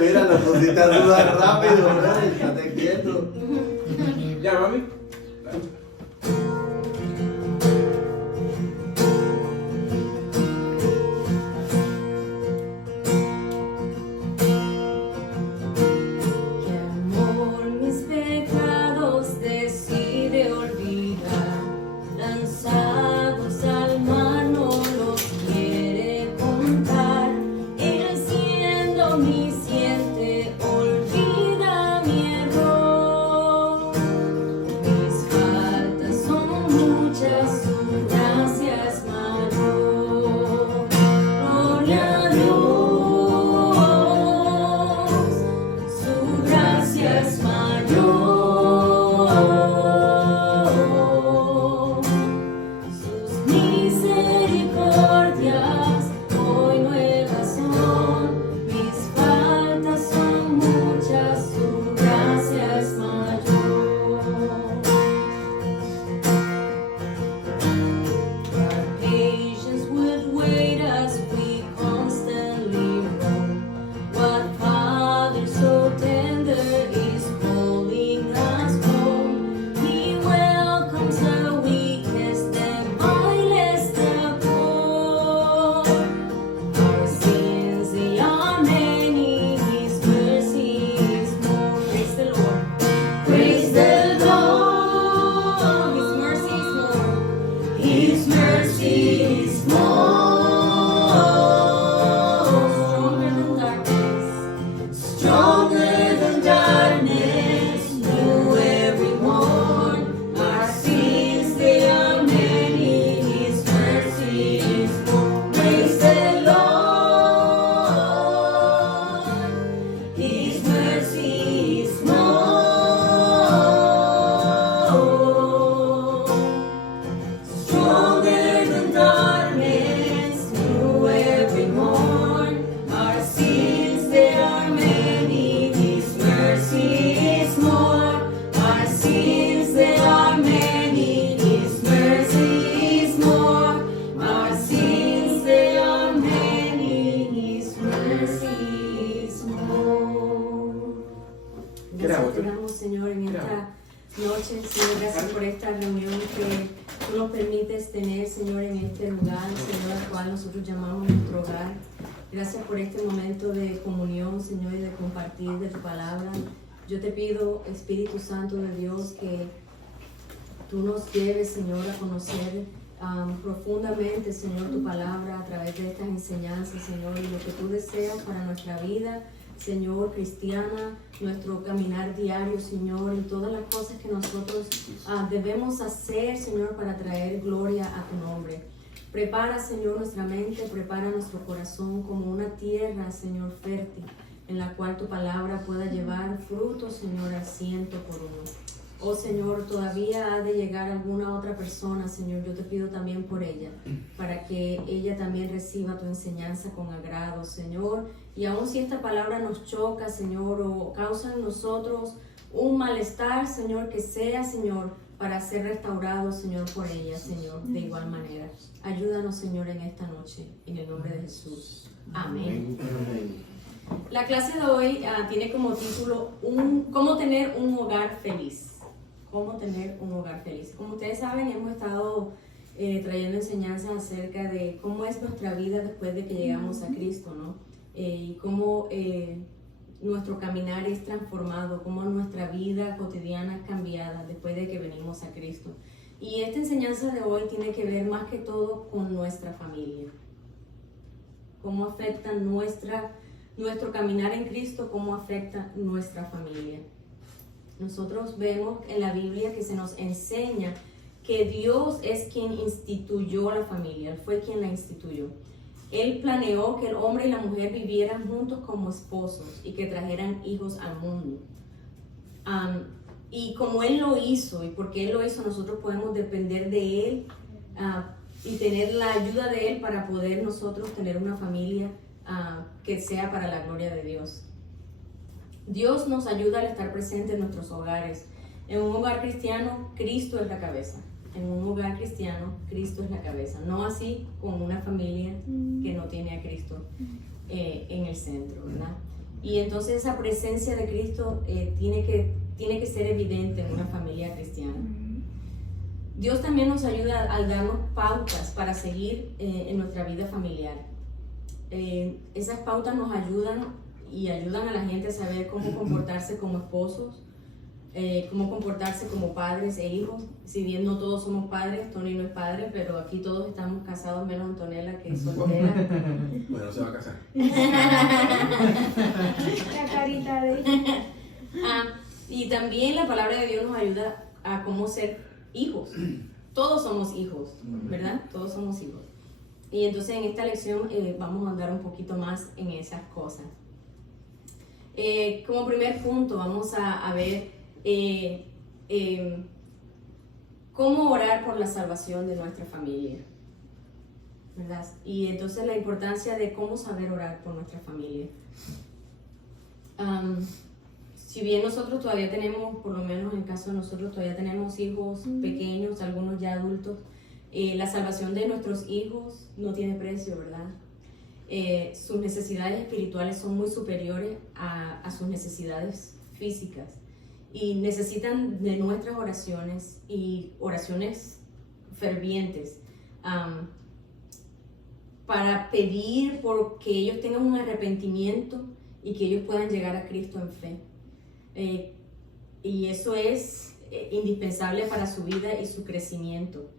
Mira, lo pusiste a dudar rápido, ¿verdad? Estate quieto. Ya, mami. Señor, en esta noche, Señor, gracias por esta reunión que tú nos permites tener, Señor, en este lugar, Señor, al cual nosotros llamamos nuestro hogar. Gracias por este momento de comunión, Señor, y de compartir de tu palabra. Yo te pido, Espíritu Santo de Dios, que tú nos lleves, Señor, a conocer profundamente, Señor, tu palabra a través de estas enseñanzas, Señor, y lo que tú deseas para nuestra vida, Señor, cristiana, nuestro caminar diario, Señor, y todas las cosas que nosotros debemos hacer, Señor, para traer gloria a tu nombre. Prepara, Señor, nuestra mente, prepara nuestro corazón como una tierra, Señor, fértil, en la cual tu palabra pueda llevar frutos, Señor, al 100 por uno. Oh, Señor, todavía ha de llegar alguna otra persona, Señor, yo te pido también por ella, para que ella también reciba tu enseñanza con agrado, Señor. Y aun si esta palabra nos choca, Señor, o causa en nosotros un malestar, Señor, que sea, Señor, para ser restaurado, Señor, por ella, Señor, de igual manera. Ayúdanos, Señor, en esta noche, en el nombre de Jesús. Amén. La clase de hoy tiene como título ¿Cómo tener un hogar feliz? ¿Cómo tener un hogar feliz? Como ustedes saben, hemos estado trayendo enseñanzas acerca de cómo es nuestra vida después de que llegamos a Cristo, ¿no? Y cómo nuestro caminar es transformado, cómo nuestra vida cotidiana es cambiada después de que venimos a Cristo. Y esta enseñanza de hoy tiene que ver más que todo con nuestra familia. Cómo afecta nuestro caminar en Cristo, cómo afecta nuestra familia. Nosotros vemos en la Biblia que se nos enseña que Dios es quien instituyó la familia, Él fue quien la instituyó. Él planeó que el hombre y la mujer vivieran juntos como esposos y que trajeran hijos al mundo. Y como Él lo hizo, y porque Él lo hizo, nosotros podemos depender de Él y tener la ayuda de Él para poder nosotros tener una familia que sea para la gloria de Dios. Dios nos ayuda al estar presente en nuestros hogares. En un hogar cristiano, Cristo es la cabeza. En un hogar cristiano, Cristo es la cabeza. No así con una familia que no tiene a Cristo. en el centro, ¿verdad? Y entonces esa presencia de Cristo tiene que ser evidente en una familia cristiana. Dios también nos ayuda al darnos pautas para seguir en nuestra vida familiar. Esas pautas nos ayudan a la gente a saber cómo comportarse como esposos, cómo comportarse como padres e hijos. Si bien no todos somos padres, Tony no es padre, pero aquí todos estamos casados menos Antonella, que es soltera. Bueno, se va a casar. La carita de Y también la palabra de Dios nos ayuda a cómo ser hijos. Todos somos hijos, ¿verdad? Todos somos hijos. Y entonces en esta lección vamos a andar un poquito más en esas cosas. Como primer punto vamos a ver cómo orar por la salvación de nuestra familia, ¿verdad? Y entonces la importancia de cómo saber orar por nuestra familia. Si bien nosotros todavía tenemos, por lo menos en el caso de nosotros, todavía tenemos hijos pequeños, algunos ya adultos, la salvación de nuestros hijos no tiene precio, ¿verdad? Sus necesidades espirituales son muy superiores a sus necesidades físicas y necesitan de nuestras oraciones y oraciones fervientes para pedir por que ellos tengan un arrepentimiento y que ellos puedan llegar a Cristo en fe. Y eso es indispensable para su vida y su crecimiento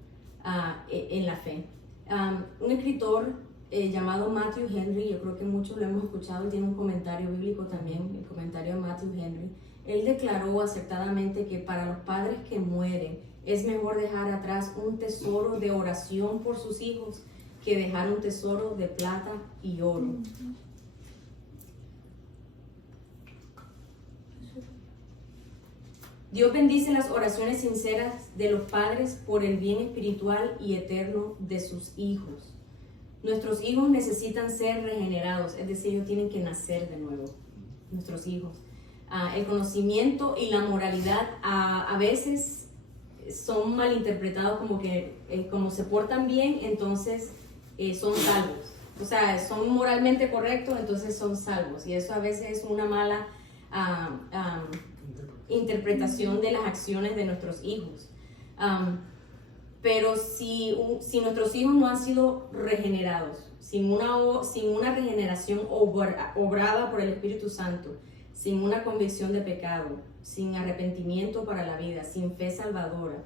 en la fe. Un escritor llamado Matthew Henry, yo creo que muchos lo hemos escuchado, él tiene un comentario bíblico también, el comentario de Matthew Henry. Él declaró acertadamente que para los padres que mueren es mejor dejar atrás un tesoro de oración por sus hijos que dejar un tesoro de plata y oro. Dios bendice las oraciones sinceras de los padres por el bien espiritual y eterno de sus hijos. Nuestros hijos necesitan ser regenerados, es decir, ellos tienen que nacer de nuevo, nuestros hijos. El conocimiento y la moralidad a veces son malinterpretados como que como se portan bien, entonces son salvos. O sea, son moralmente correctos, entonces son salvos. Y eso a veces es una mala interpretación de las acciones de nuestros hijos. Pero si nuestros hijos no han sido regenerados, sin una regeneración obrada por el Espíritu Santo, sin una convicción de pecado, sin arrepentimiento para la vida, sin fe salvadora,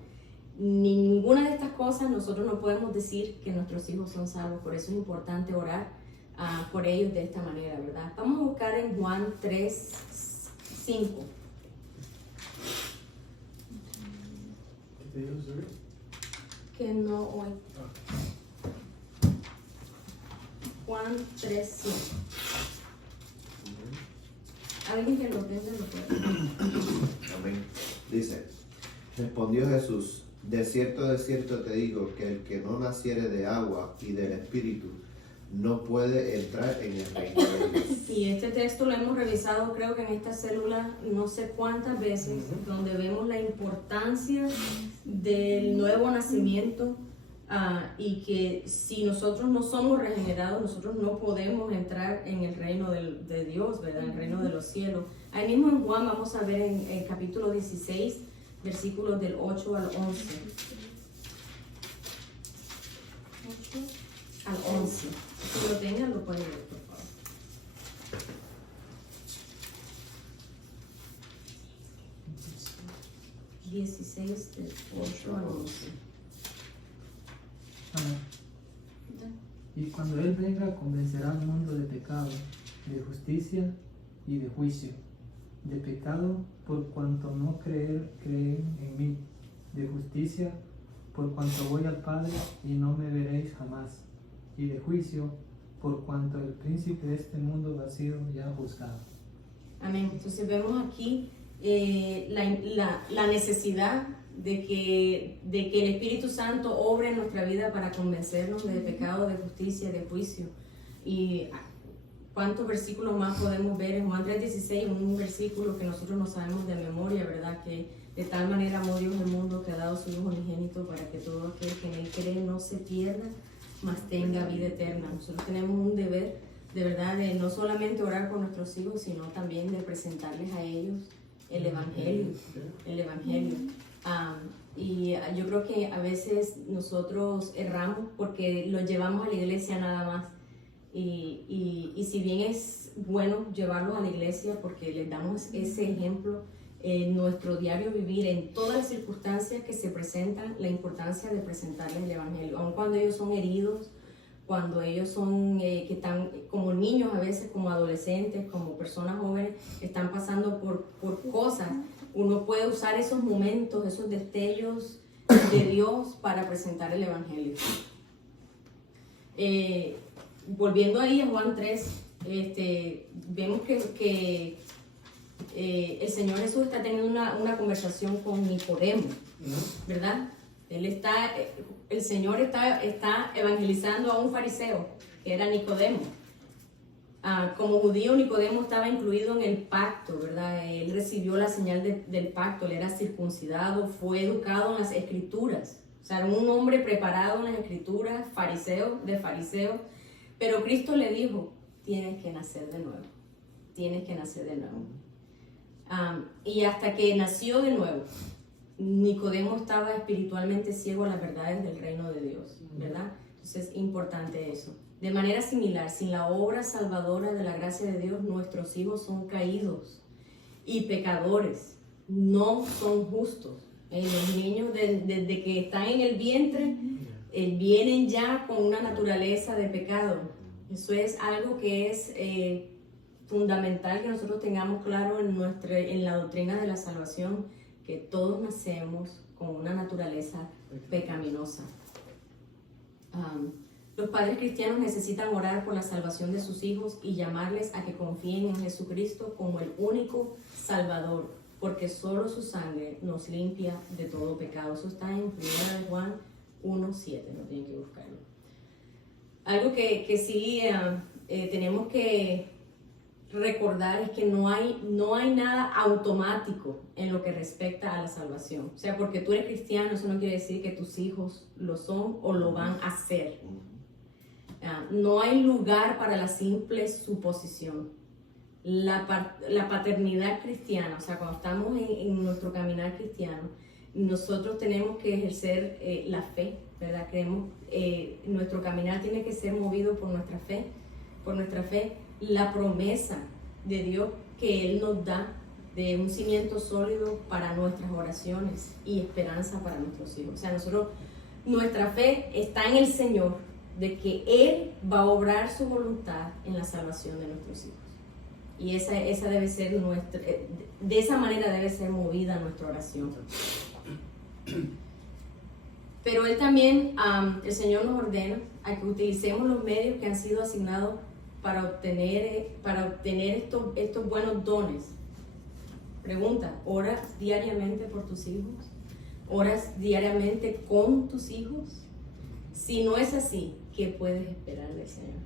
ninguna de estas cosas nosotros no podemos decir que nuestros hijos son salvos. Por eso es importante orar por ellos de esta manera, ¿verdad? Vamos a buscar en Juan 3:5. ¿Qué te dijo, Suri? Que no hoy. Juan 3:5. Alguien que lo tenga lo puede. Amén. Dice, respondió Jesús, de cierto te digo que el que no naciere de agua y del Espíritu no puede entrar en el reino de Dios. Y este texto lo hemos revisado, creo que en esta célula, no sé cuántas veces, donde vemos la importancia del nuevo nacimiento y que si nosotros no somos regenerados, nosotros no podemos entrar en el reino de Dios, ¿verdad? El reino de los cielos. Ahí mismo en Juan vamos a ver en el capítulo 16, versículos del 8 al 11. 8 al 11. Si lo tengan, lo pueden ver, por favor. 16 del 8 al 11. Amén. Y cuando Él venga, convencerá al mundo de pecado, de justicia y de juicio. De pecado, por cuanto no creen en mí. De justicia, por cuanto voy al Padre y no me veréis jamás. Y de juicio, por cuanto el príncipe de este mundo ha sido ya juzgado. Amén. Entonces vemos aquí la necesidad de que el Espíritu Santo obre en nuestra vida para convencernos de pecado, de justicia, de juicio. Y cuántos versículos más podemos ver en Juan 3:16, un versículo que nosotros no sabemos de memoria, ¿verdad? Que de tal manera amó Dios el mundo que ha dado su Hijo unigénito para que todo aquel que en él cree no se pierda, mas tenga vida eterna. Nosotros tenemos un deber de verdad, de no solamente orar por nuestros hijos, sino también de presentarles a ellos el Evangelio, y yo creo que a veces nosotros erramos porque los llevamos a la iglesia nada más, y si bien es bueno llevarlos a la iglesia porque les damos ese ejemplo en nuestro diario vivir, en todas las circunstancias que se presentan, la importancia de presentarles el Evangelio, aun cuando ellos son heridos, cuando ellos son, que están como niños a veces, como adolescentes, como personas jóvenes, están pasando por cosas. Uno puede usar esos momentos, esos destellos de Dios para presentar el Evangelio. Volviendo ahí a Juan 3, vemos que el Señor Jesús está teniendo una conversación con Nicodemo, ¿verdad? El Señor está evangelizando a un fariseo, que era Nicodemo. Como judío, Nicodemo estaba incluido en el pacto, ¿verdad? Él recibió la señal del pacto, él era circuncidado, fue educado en las escrituras. O sea, era un hombre preparado en las escrituras, fariseo, pero Cristo le dijo, tienes que nacer de nuevo, tienes que nacer de nuevo. Y hasta que nació de nuevo, Nicodemo estaba espiritualmente ciego a las verdades del reino de Dios, ¿verdad? Entonces es importante eso. De manera similar, sin la obra salvadora de la gracia de Dios, nuestros hijos son caídos y pecadores, no son justos. Los niños desde que están en el vientre vienen ya con una naturaleza de pecado. Eso es algo que es fundamental que nosotros tengamos claro en la doctrina de la salvación, que todos nacemos con una naturaleza pecaminosa. Los padres cristianos necesitan orar por la salvación de sus hijos y llamarles a que confíen en Jesucristo como el único Salvador, porque solo su sangre nos limpia de todo pecado. Eso está en 1 Juan 1:7, no tienen que buscarlo. Algo que sí tenemos que recordar es que no hay nada automático en lo que respecta a la salvación. O sea, porque tú eres cristiano, eso no quiere decir que tus hijos lo son o lo van a ser. No hay lugar para la simple suposición. La paternidad cristiana, o sea, cuando estamos en nuestro caminar cristiano, nosotros tenemos que ejercer la fe, ¿verdad? Nuestro caminar tiene que ser movido por nuestra fe, la promesa de Dios que Él nos da de un cimiento sólido para nuestras oraciones y esperanza para nuestros hijos. O sea, nuestra fe está en el Señor, de que Él va a obrar su voluntad en la salvación de nuestros hijos. Y esa debe ser de esa manera debe ser movida nuestra oración. Pero Él también, el Señor nos ordena a que utilicemos los medios que han sido asignados para obtener estos buenos dones. Pregunta, ¿oras diariamente por tus hijos? ¿Oras diariamente con tus hijos? Si no es así, ¿qué puedes esperar del Señor?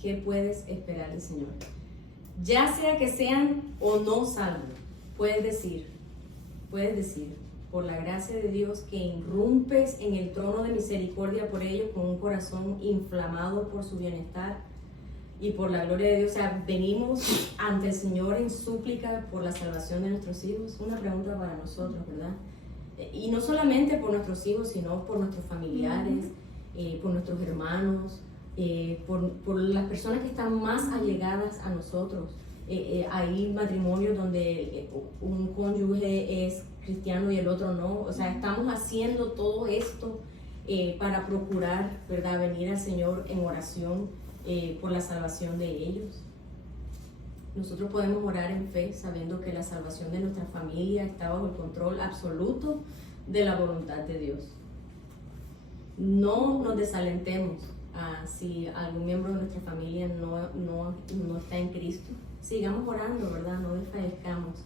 ¿Qué puedes esperar del Señor? Ya sea que sean o no salvos, puedes decir, por la gracia de Dios, que irrumpes en el trono de misericordia por ellos con un corazón inflamado por su bienestar y por la gloria de Dios. O sea, venimos ante el Señor en súplica por la salvación de nuestros hijos. Una pregunta para nosotros, ¿verdad? Y no solamente por nuestros hijos, sino por nuestros familiares, por nuestros hermanos, por las personas que están más allegadas a nosotros. Hay matrimonios donde un cónyuge es cristiano y el otro no. O sea, estamos haciendo todo esto para procurar, ¿verdad?, venir al Señor en oración por la salvación de ellos. Nosotros podemos orar en fe sabiendo que la salvación de nuestra familia está bajo el control absoluto de la voluntad de Dios. No nos desalentemos si algún miembro de nuestra familia no está en Cristo. Sigamos orando, ¿verdad? No desfallezcamos.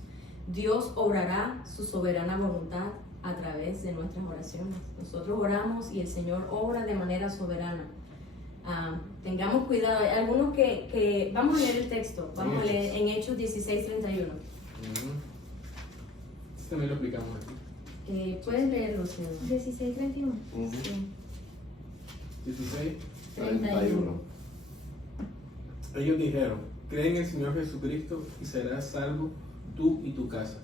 Dios obrará su soberana voluntad a través de nuestras oraciones. Nosotros oramos y el Señor obra de manera soberana. Tengamos cuidado. Hay algunos que vamos a leer el texto. Vamos a leer en Hechos 16:31. También lo aplicamos aquí. ¿Puedes leerlo, Señor? 16:31. Sí. 16. 31. Ellos dijeron, cree en el Señor Jesucristo y serás salvo tú y tu casa.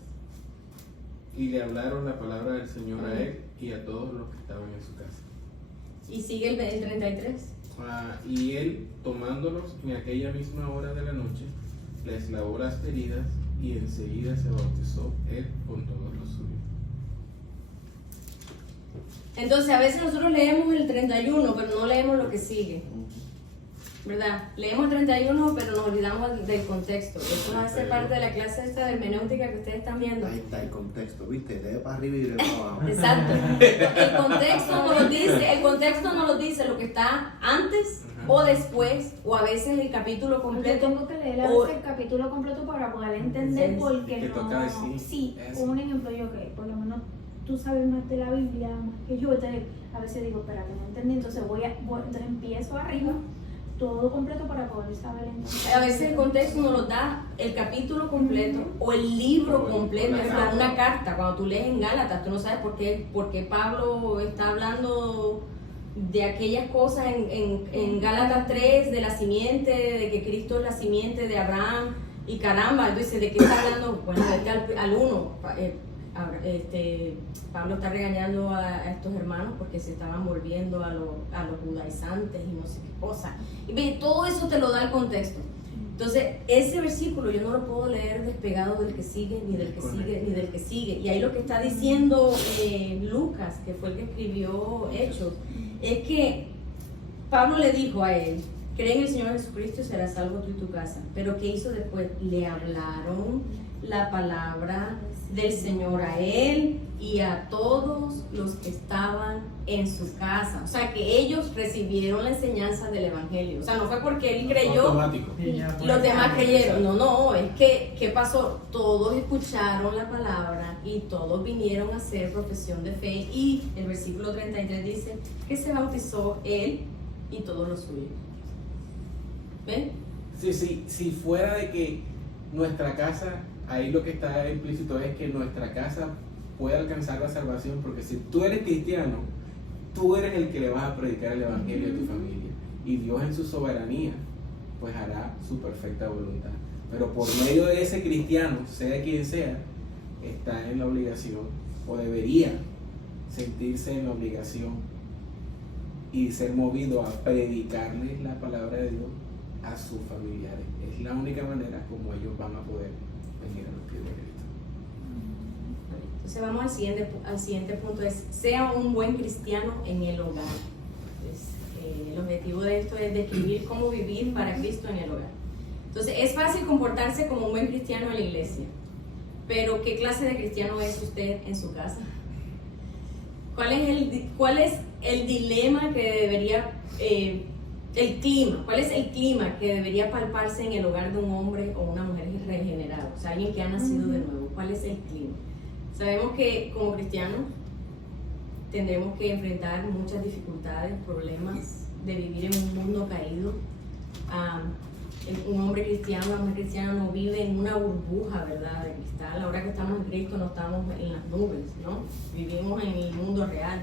Y le hablaron la palabra del Señor a él y a todos los que estaban en su casa. Y sigue el 33. Y él, tomándolos en aquella misma hora de la noche, les lavó las heridas y enseguida se bautizó él con todos los suyos. Entonces a veces nosotros leemos el 31, pero no leemos lo que sigue. ¿Verdad? Leemos el 31, pero nos olvidamos del contexto. Eso va a ser parte de la clase esta de hermenéutica que ustedes están viendo. Ahí está el contexto, ¿viste? Lee para arriba y lee para abajo. Exacto. El contexto no lo dice lo que está antes o después, o a veces el capítulo Yo completo. tengo que leer a veces el capítulo completo para poder entender Sí, por qué que no. toca decir Sí, eso. un ejemplo, yo que por lo menos tú sabes más de la Biblia más que yo, entonces a veces digo, espérate, no entendí, entonces entonces empiezo arriba, todo completo para poder saber entonces. A veces el contexto nos lo da el capítulo completo o el libro completo, es decir, una carta. Cuando tú lees en Gálatas, tú no sabes por qué Pablo está hablando de aquellas cosas en Gálatas 3, de la simiente, de que Cristo es la simiente de Abraham, y caramba, entonces ¿de qué está hablando? Bueno, al 1, Pablo está regañando a estos hermanos porque se estaban volviendo a los judaizantes y no sé qué cosa. Y ve, todo eso te lo da el contexto. Entonces, ese versículo yo no lo puedo leer despegado del que sigue, ni del que sigue, ni del que sigue. Y ahí lo que está diciendo Lucas, que fue el que escribió Hechos, es que Pablo le dijo a él, cree en el Señor Jesucristo y serás salvo tú y tu casa. Pero ¿qué hizo después? Le hablaron la palabra del Señor a él y a todos los que estaban en su casa. O sea, que ellos recibieron la enseñanza del Evangelio. O sea, no fue porque él creyó Automático. y los demás creyeron. No, es que, ¿qué pasó? Todos escucharon la palabra y todos vinieron a hacer profesión de fe. Y el versículo 33 dice que se bautizó él y todos los suyos. ¿Ven? Sí, si fuera de que nuestra casa, ahí lo que está implícito es que nuestra casa puede alcanzar la salvación, porque si tú eres cristiano, tú eres el que le vas a predicar el evangelio a tu familia, y Dios en su soberanía pues hará su perfecta voluntad. Pero por medio de ese cristiano, sea quien sea, está en la obligación, o debería sentirse en la obligación y ser movido a predicarles la palabra de Dios a sus familiares. Es la única manera como ellos van a poder venir a los pies de Cristo. Entonces vamos al siguiente punto, es sea un buen cristiano en el hogar. El objetivo de esto es describir cómo vivir para Cristo en el hogar. Entonces es fácil comportarse como un buen cristiano en la iglesia, pero ¿qué clase de cristiano es usted en su casa? ¿Cuál es el dilema que debería, cuál es el clima que debería palparse en el hogar de un hombre o una mujer regenerado? O sea, alguien que ha nacido de nuevo. ¿Cuál es el clima? Sabemos que como cristianos tendremos que enfrentar muchas dificultades, problemas de vivir en un mundo caído. Un hombre cristiano, una mujer cristiana no vive en una burbuja, ¿verdad?, de cristal. Ahora que estamos en Cristo no estamos en las nubes, ¿no? Vivimos en el mundo real.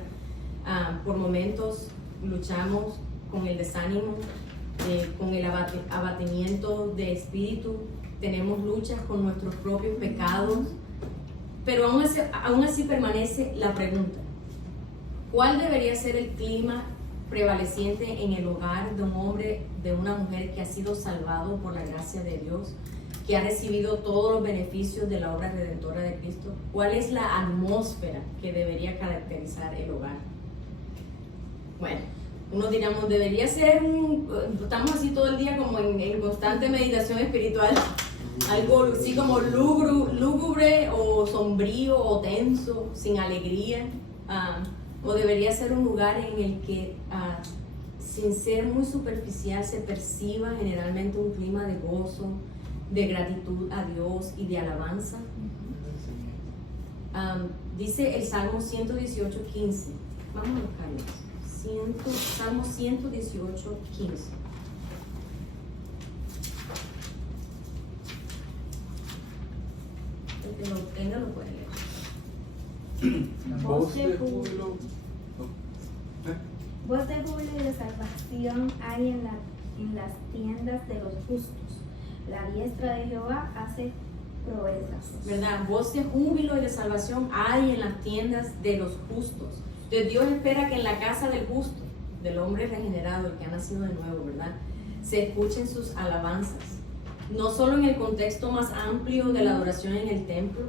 Por momentos luchamos con el desánimo, con el abatimiento de espíritu, tenemos luchas con nuestros propios pecados, pero aún así permanece la pregunta: ¿cuál debería ser el clima prevaleciente en el hogar de un hombre, de una mujer que ha sido salvado por la gracia de Dios, que ha recibido todos los beneficios de la obra redentora de Cristo? ¿Cuál es la atmósfera que debería caracterizar el hogar? Bueno, unos diríamos, debería ser estamos así todo el día como en constante meditación espiritual, algo así como lúgubre o sombrío o tenso, sin alegría. O debería ser un lugar en el que, sin ser muy superficial, se perciba generalmente un clima de gozo, de gratitud a Dios y de alabanza. Dice el Salmo 118:15. Vamos a buscarlo. Salmo 118:15. El que lo tenga lo puede leer. Voz de júbilo. Voz de júbilo y de salvación hay en las tiendas de los justos. La diestra de Jehová hace proezas. ¿Verdad? Voz de júbilo y de salvación hay en las tiendas de los justos. Entonces Dios espera que en la casa del justo, del hombre regenerado, el que ha nacido de nuevo, ¿verdad?, se escuchen sus alabanzas. No solo en el contexto más amplio de la adoración en el templo,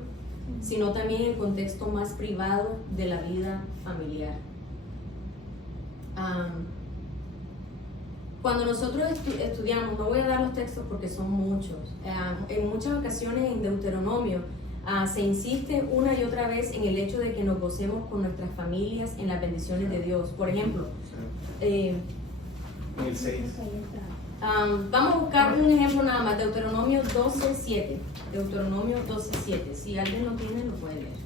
sino también en el contexto más privado de la vida familiar. Cuando nosotros estudiamos, no voy a dar los textos porque son muchos, en muchas ocasiones en Deuteronomio se insiste una y otra vez en el hecho de que nos gocemos con nuestras familias en las bendiciones de Dios. Por ejemplo, En el 6. vamos a buscar un ejemplo nada más, Deuteronomio 12:7. Deuteronomio 12:7. Si alguien lo tiene, lo puede leer.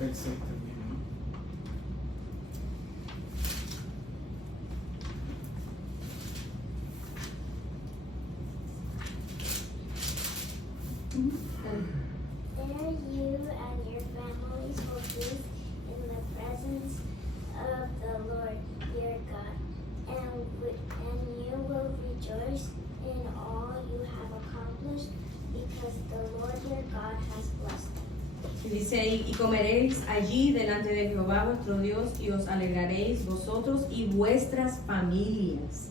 El 6 también, ¿no? There you and your families will feast in the presence of the Lord your God, and you will rejoice in all you have accomplished, because the Lord your God has blessed you. Y dice ahí, y comeréis allí delante de Jehová vuestro Dios, y os alegraréis vosotros y vuestras familias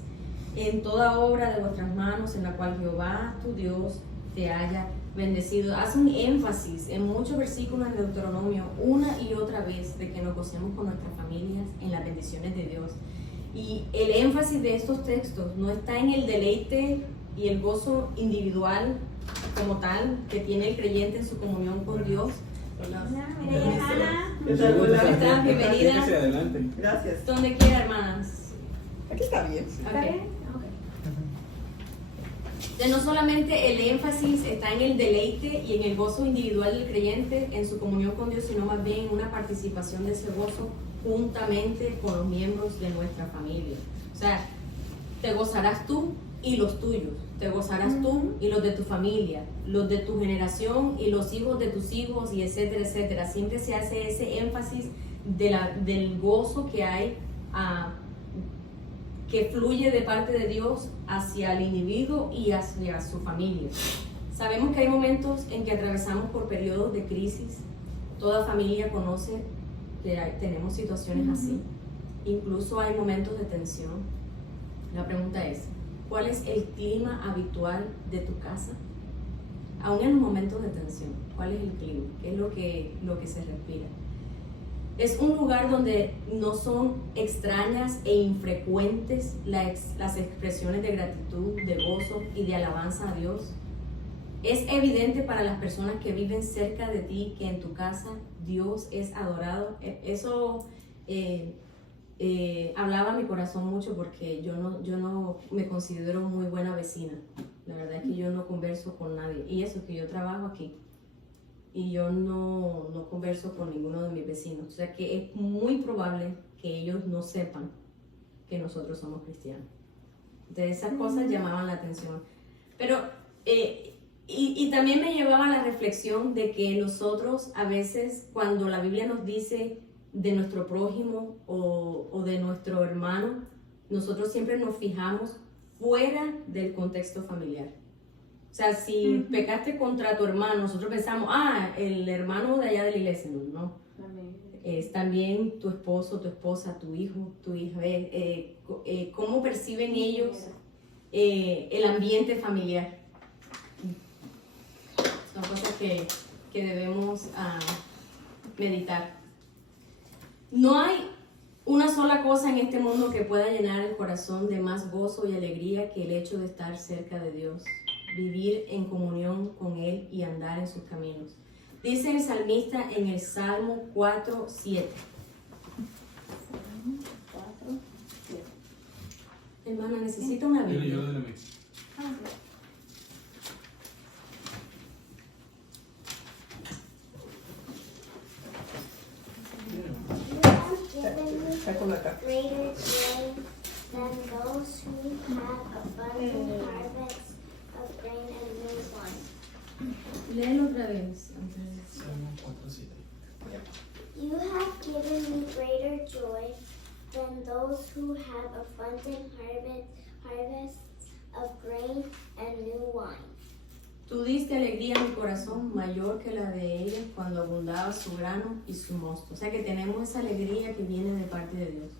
en toda obra de vuestras manos, en la cual Jehová tu Dios te haya bendecido. Hace un énfasis en muchos versículos en Deuteronomio una y otra vez de que nos gocemos con nuestras familias en las bendiciones de Dios. Y el énfasis de estos textos no está en el deleite y el gozo individual como tal que tiene el creyente en su comunión con Dios. Está, bienvenida. hacia adelante. Gracias. Donde quiera, hermanas. Aquí está bien. ¿Está Ok. bien? Ok. De no solamente el énfasis está en el deleite y en el gozo individual del creyente en su comunión con Dios, sino más bien en una participación de ese gozo juntamente con los miembros de nuestra familia. O sea, te gozarás tú y los tuyos, te gozarás tú y los de tu familia, los de tu generación y los hijos de tus hijos, y etcétera, etcétera. Siempre se hace ese énfasis del gozo que hay que fluye de parte de Dios hacia el individuo y hacia su familia. Sabemos que hay momentos en que atravesamos por periodos de crisis. Toda familia conoce que tenemos situaciones así. Incluso hay momentos de tensión. La pregunta es, ¿cuál es el clima habitual de tu casa? Aún en los momentos de tensión, ¿cuál es el clima? ¿Qué es lo que se respira? Es un lugar donde no son extrañas e infrecuentes las expresiones de gratitud, de gozo y de alabanza a Dios. Es evidente para las personas que viven cerca de ti que en tu casa Dios es adorado. Eso hablaba a mi corazón mucho porque yo no me considero muy buena vecina. La verdad es que yo no converso con nadie. Y eso que yo trabajo aquí. Y yo no converso con ninguno de mis vecinos. O sea que es muy probable que ellos no sepan que nosotros somos cristianos. Entonces esas cosas llamaban la atención. Pero, y también me llevaba a la reflexión de que nosotros a veces cuando la Biblia nos dice de nuestro prójimo o de nuestro hermano, nosotros siempre nos fijamos fuera del contexto familiar. O sea, si pecaste contra tu hermano, nosotros pensamos, el hermano de allá de la iglesia, no. Es también tu esposo, tu esposa, tu hijo, tu hija. ¿Cómo perciben ellos el ambiente familiar? Son cosas que debemos meditar. No hay una sola cosa en este mundo que pueda llenar el corazón de más gozo y alegría que el hecho de estar cerca de Dios, vivir en comunión con Él y andar en sus caminos. Dice el salmista en el Salmo 4:7. Hermana, necesita una Biblia. Yo de la mesa. You have given me Está con la cara. greater joy than those who have abundant harvests of grain and new wine. Léelo otra vez. Salmo 4:7. You have given me greater joy than those who have abundant harvests of grain and new wine. Tú diste alegría a mi corazón mayor que la de ellos cuando abundaba su grano y su mosto. O sea que tenemos esa alegría que viene de parte de Dios.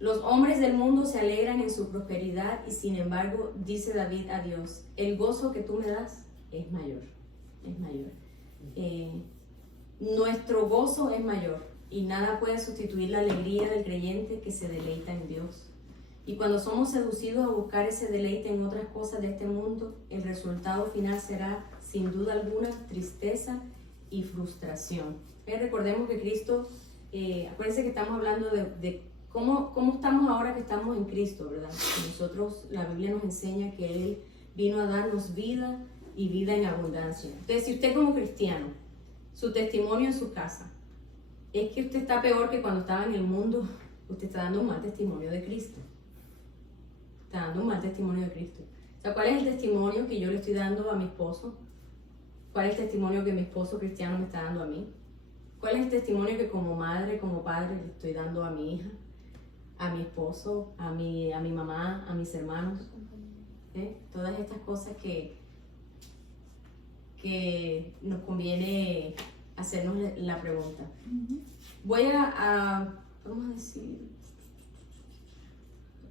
Los hombres del mundo se alegran en su prosperidad y sin embargo dice David a Dios, el gozo que tú me das es mayor, es mayor. Nuestro gozo es mayor y nada puede sustituir la alegría del creyente que se deleita en Dios. Y cuando somos seducidos a buscar ese deleite en otras cosas de este mundo, el resultado final será, sin duda alguna, tristeza y frustración. Recordemos que Cristo, acuérdense que estamos hablando de cómo estamos ahora que estamos en Cristo, ¿verdad? Nosotros, la Biblia nos enseña que Él vino a darnos vida y vida en abundancia. Entonces, si usted como cristiano, su testimonio en su casa, es que usted está peor que cuando estaba en el mundo, usted está dando un mal testimonio de Cristo. Está dando un mal testimonio de Cristo. O sea, ¿cuál es el testimonio que yo le estoy dando a mi esposo? ¿Cuál es el testimonio que mi esposo cristiano me está dando a mí? ¿Cuál es el testimonio que como madre, como padre le estoy dando a mi hija, a mi esposo, a mi mamá, a mis hermanos? Todas estas cosas que nos conviene hacernos la pregunta. Voy vamos a decir,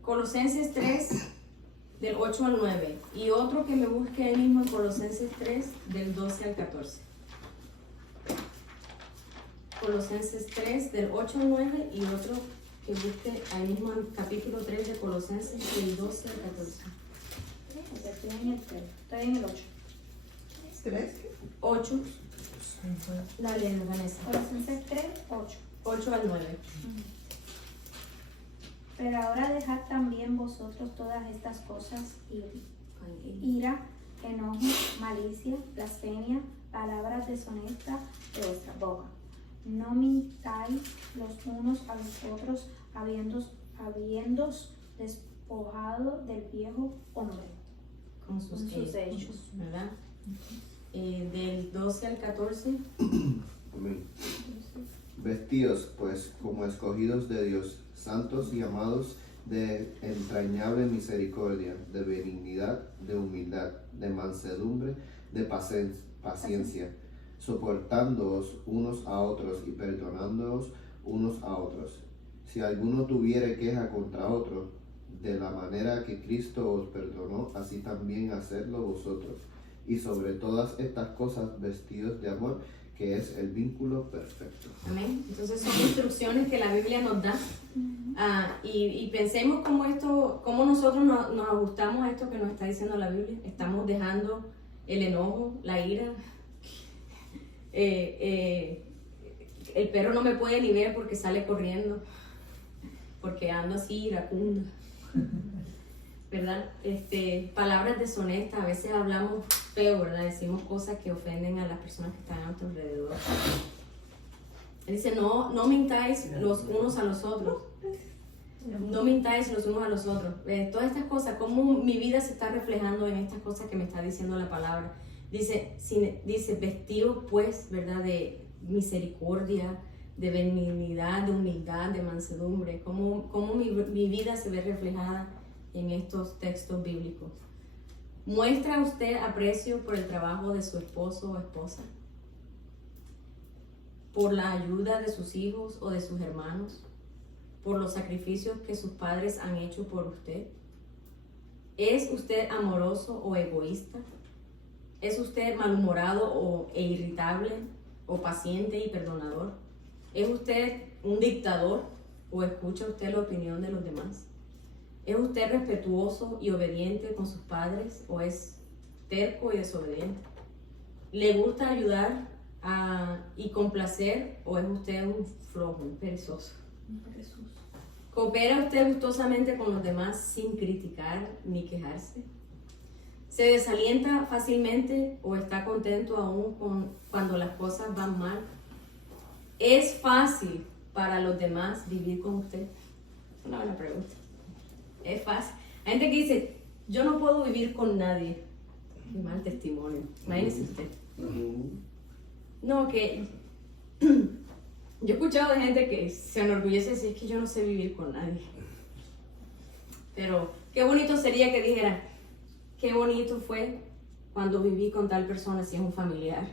Colosenses 3, del 8 al 9, y otro que me busque ahí mismo en Colosenses 3, del 12 al 14. Colosenses 3, del 8 al 9, y otro que busque ahí mismo en capítulo 3 de Colosenses, del 12 al 14. Estoy en el 3, estoy en el 8. 3. 8. Dale, Vanessa. Colosenses 3, 8. 8 al 9. Pero ahora dejad también vosotros todas estas cosas, ira, enojo, malicia, blasfemia, palabras deshonestas de vuestra boca. No mintáis los unos a los otros, habiéndoos despojado del viejo hombre. Con sus hechos, ¿verdad? Del 12 al 14. Amén. Vestíos, pues, como escogidos de Dios, santos y amados, de entrañable misericordia, de benignidad, de humildad, de mansedumbre, de paciencia, soportándoos unos a otros y perdonándoos unos a otros. Si alguno tuviere queja contra otro, de la manera que Cristo os perdonó, así también hacedlo vosotros. Y sobre todas estas cosas, vestidos de amor, que es el vínculo perfecto. Amén. Entonces son instrucciones que la Biblia nos da. Y pensemos cómo nosotros nos ajustamos a esto que nos está diciendo la Biblia. Estamos dejando el enojo, la ira. El perro no me puede ni ver porque sale corriendo, porque ando así iracundo, ¿verdad? Palabras deshonestas, a veces hablamos feo, ¿verdad? Decimos cosas que ofenden a las personas que están a nuestro alrededor. Él dice, no mintáis los unos a los otros. No mintáis los unos a los otros. Todas estas cosas, cómo mi vida se está reflejando en estas cosas que me está diciendo la palabra. Dice vestidos pues, ¿verdad? De misericordia, de benignidad, de humildad, de mansedumbre. Cómo mi vida se ve reflejada en estos textos bíblicos. ¿Muestra usted aprecio por el trabajo de su esposo o esposa? ¿Por la ayuda de sus hijos o de sus hermanos? ¿Por los sacrificios que sus padres han hecho por usted? ¿Es usted amoroso o egoísta? ¿Es usted malhumorado e irritable o paciente y perdonador? ¿Es usted un dictador o escucha usted la opinión de los demás? ¿Es usted respetuoso y obediente con sus padres o es terco y desobediente? ¿Le gusta ayudar y complacer o es usted un flojo, un perezoso? ¿Coopera usted gustosamente con los demás sin criticar ni quejarse? ¿Se desalienta fácilmente o está contento aún cuando las cosas van mal? ¿Es fácil para los demás vivir con usted? Es una buena pregunta. Es fácil. Hay gente que dice, yo no puedo vivir con nadie. Qué mal testimonio. Imagínese usted. No, que Yo he escuchado de gente que se enorgullece de decir que yo no sé vivir con nadie. Pero qué bonito sería que dijeran, qué bonito fue cuando viví con tal persona si es un familiar.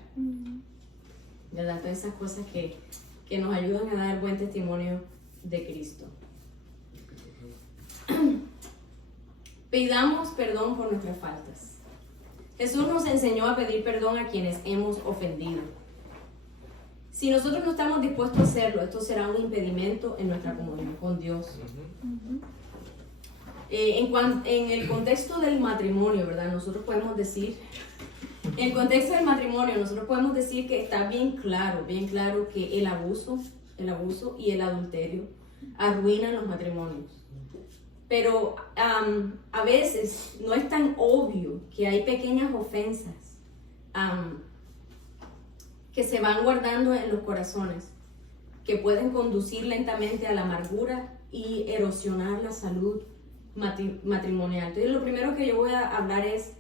¿Verdad? Todas esas cosas que nos ayudan a dar buen testimonio de Cristo. Pidamos perdón por nuestras faltas. Jesús nos enseñó a pedir perdón a quienes hemos ofendido. Si nosotros no estamos dispuestos a hacerlo, esto será un impedimento en nuestra comunión con Dios. En el contexto del matrimonio, ¿verdad? Nosotros podemos decir, en el contexto del matrimonio, nosotros podemos decir que está bien claro que el abuso y el adulterio arruinan los matrimonios. Pero a veces no es tan obvio que hay pequeñas ofensas que se van guardando en los corazones, que pueden conducir lentamente a la amargura y erosionar la salud matrimonial. Entonces, lo primero que yo voy a hablar es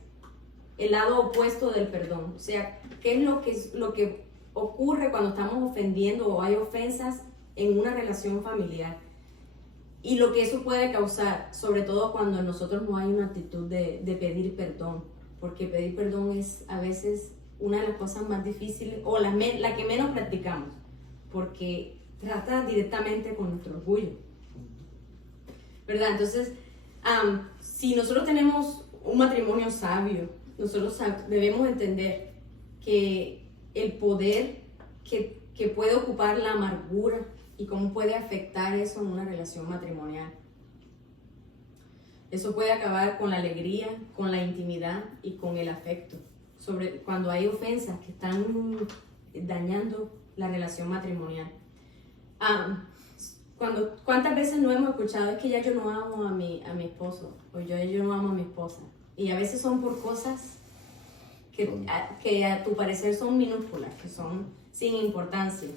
el lado opuesto del perdón. O sea, ¿qué es lo que ocurre cuando estamos ofendiendo o hay ofensas en una relación familiar? Y lo que eso puede causar, sobre todo cuando en nosotros no hay una actitud de pedir perdón. Porque pedir perdón es a veces una de las cosas más difíciles o la que menos practicamos. Porque trata directamente con nuestro orgullo. ¿Verdad? Entonces, si nosotros tenemos un matrimonio sabio, nosotros debemos entender que el poder que puede ocupar la amargura y cómo puede afectar eso en una relación matrimonial. Eso puede acabar con la alegría, con la intimidad y con el afecto. Sobre cuando hay ofensas que están dañando la relación matrimonial. ¿Cuántas veces no hemos escuchado? Es que ya yo no amo a mi esposo, o yo no amo a mi esposa. Y a veces son por cosas que a tu parecer son minúsculas, que son sin importancia.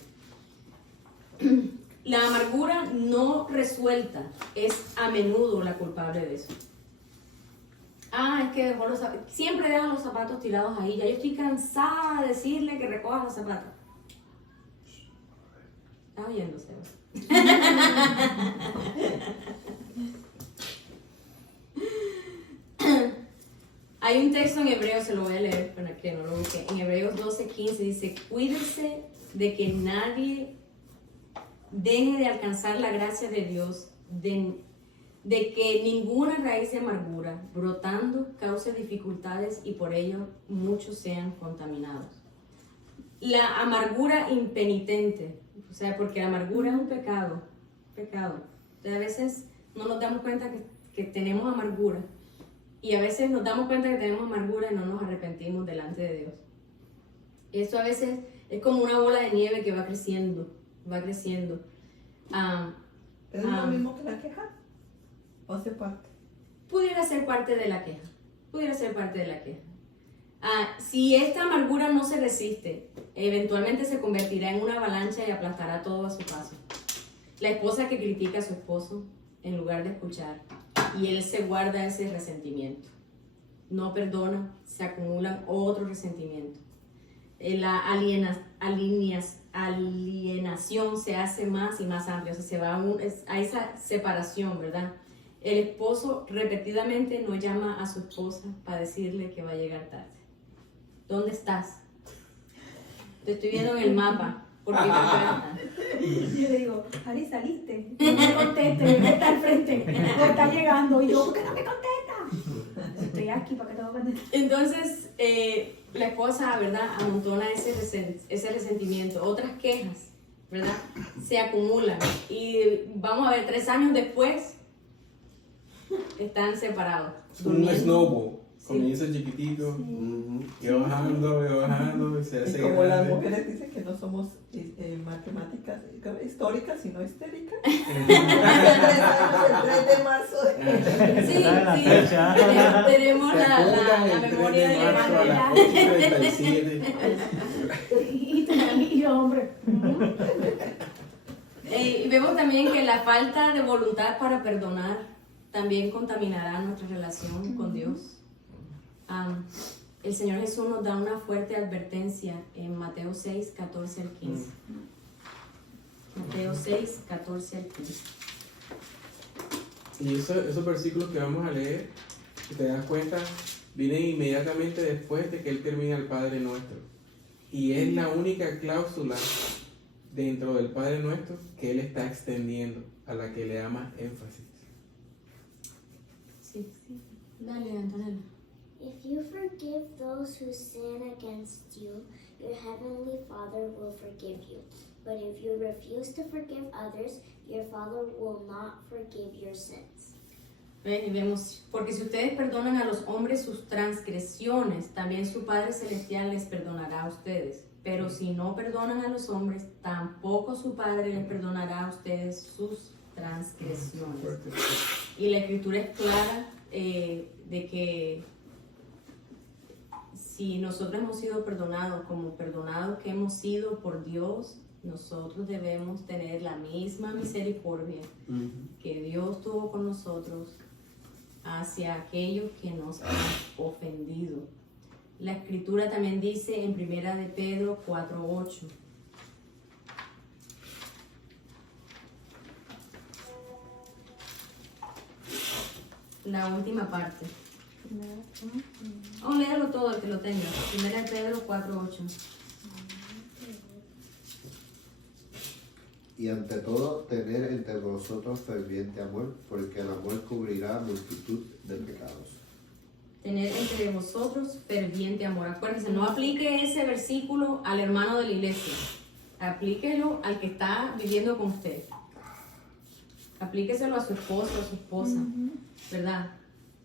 La amargura no resuelta es a menudo la culpable de eso. Es que dejó siempre deja los zapatos tirados ahí. Ya yo estoy cansada de decirle que recoja los zapatos. ¿Estás oyendo, Sebas? Hay un texto en Hebreos, se lo voy a leer para que no lo busque. En Hebreos 12:15 dice: cuídense de que nadie deje de alcanzar la gracia de Dios, de que ninguna raíz de amargura brotando cause dificultades y por ello muchos sean contaminados. La amargura impenitente, o sea, porque la amargura es un pecado. Entonces, a veces no nos damos cuenta que tenemos amargura y a veces nos damos cuenta que tenemos amargura y no nos arrepentimos delante de Dios. Eso a veces es como una bola de nieve que va creciendo. ¿Es lo mismo que la queja? ¿O hace parte? Pudiera ser parte de la queja. Si esta amargura no se resiste, eventualmente se convertirá en una avalancha y aplastará todo a su paso. La esposa que critica a su esposo en lugar de escuchar, y él se guarda ese resentimiento. No perdona, se acumulan otros resentimientos. La alienación se hace más y más amplia, o sea, se va a esa separación, ¿verdad? El esposo repetidamente no llama a su esposa para decirle que va a llegar tarde. ¿Dónde estás? Te estoy viendo en el mapa. Porque yo le digo, Ari, saliste. No me conteste, me está al frente. O está llegando. Y yo, ¿por qué no me contesta? Estoy aquí, ¿para qué te voy a contestar? Entonces, la esposa, ¿verdad?, amontona ese resentimiento. Otras quejas, ¿verdad?, se acumulan. Y vamos a ver, 3 años después, están separados. Un snowball. Sí. Comienza chiquitito, y bajando, y se hace Y como grande. las mujeres dicen que no somos matemáticas históricas, sino histéricas. El 3 de marzo. Sí. Tenemos la memoria de la 8:37. Y yo, hombre. Y vemos también que la falta de voluntad para perdonar también contaminará nuestra relación con Dios. El Señor Jesús nos da una fuerte advertencia en Mateo 6, 14 al 15. Mateo 6, 14 al 15. Y esos versículos que vamos a leer, si te das cuenta, vienen inmediatamente después de que él termina el Padre Nuestro. Y es la única cláusula dentro del Padre Nuestro que él está extendiendo, a la que le da más énfasis. Sí, sí. Dale, Antonella. If you forgive those who sin against you, your heavenly Father will forgive you. But if you refuse to forgive others, your Father will not forgive your sins. Ven y vemos, porque si ustedes perdonan a los hombres sus transgresiones, también su Padre Celestial les perdonará a ustedes. Pero si no perdonan a los hombres, tampoco su Padre les perdonará a ustedes sus transgresiones. Y la Escritura es clara de que si nosotros hemos sido perdonados como perdonados que hemos sido por Dios, nosotros debemos tener la misma misericordia que Dios tuvo con nosotros hacia aquellos que nos han ofendido. La Escritura también dice en 1 de Pedro 4:8. La última parte. Vamos a leerlo todo el que lo tenga. 1 de Pedro 4:8. Y ante todo, tener entre vosotros ferviente amor, porque el amor cubrirá multitud de pecados. Tener entre vosotros ferviente amor. Acuérdense, no aplique ese versículo al hermano de la iglesia. Aplíquelo al que está viviendo con usted. Aplíqueselo a su esposo o a su esposa, ¿verdad?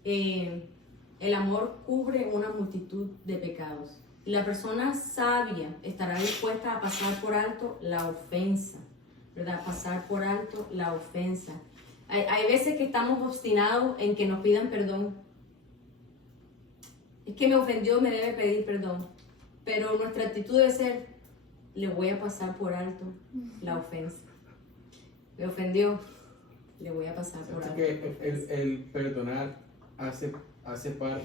El amor cubre una multitud de pecados. Y la persona sabia estará dispuesta a pasar por alto la ofensa, ¿verdad? Pasar por alto la ofensa. Hay veces que estamos obstinados en que nos pidan perdón. Es que me ofendió, me debe pedir perdón. Pero nuestra actitud debe ser, le voy a pasar por alto la ofensa. Me ofendió, le voy a pasar por alto. Que el perdonar